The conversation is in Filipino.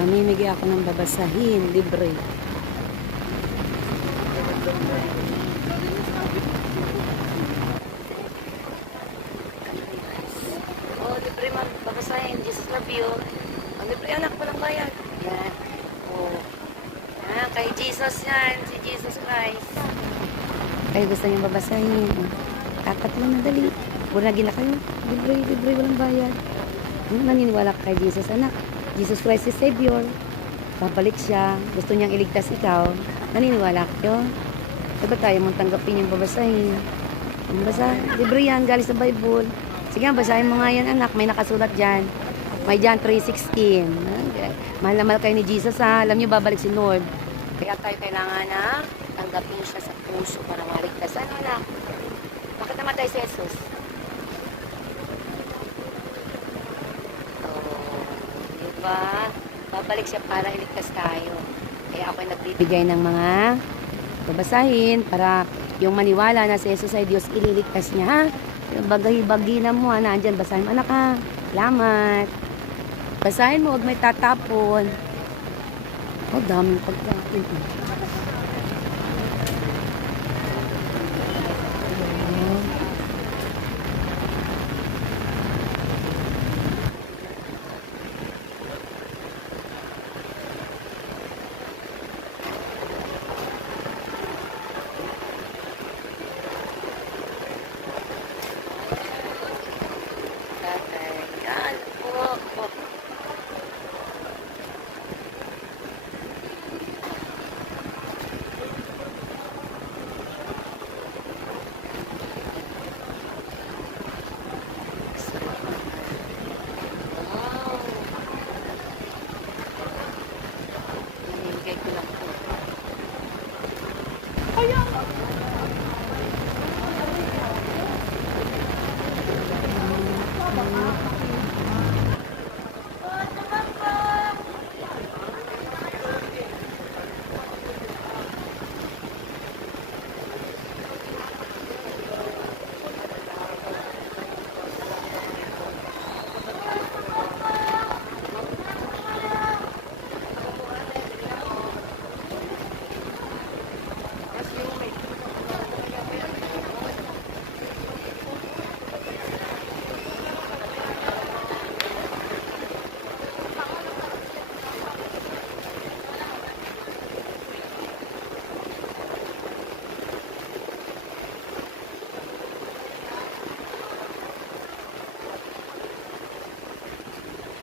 Mamimigay ako ng babasahin, libre. Oh, libre man, babasahin. Jesus love you. Oh, libre anak, walang bayad. Yan. Oh. Ah, kay Jesus yan, si Jesus Christ. Kayo gusto niyo babasahin. Oh. Apat lang na dali. Bunagin na kayo. Libre, libre, walang bayad. Naniniwala ka kay Jesus, anak. Jesus Christ is Savior. Babalik siya. Gusto niyang iligtas ikaw. Naniniwala kayo. Sabi tayo mong tanggapin yung babasahin. Ang basa, libre yan, galing sa Bible. Sige nga, basahin mo nga yan, anak. May nakasulat dyan. May John 3:16. Mahal na mahal kayo ni Jesus, ha. Alam niyo, babalik si Lord. Kaya tayo kailangan na tanggapin siya sa puso para maligtas. Ano, anak? Bakit namatay si Jesus? Diba? Babalik siya para iligtas tayo. Kaya ako'y nagbibigay ng mga babasahin para yung maniwala na si Jesus ay Diyos, ililigtas niya, ha? Bagay-bagi na mo, ha? Nandyan, basahin mo, anak, ha? Salamat. Basahin mo, huwag may tatapon. Oh, daming pagkain.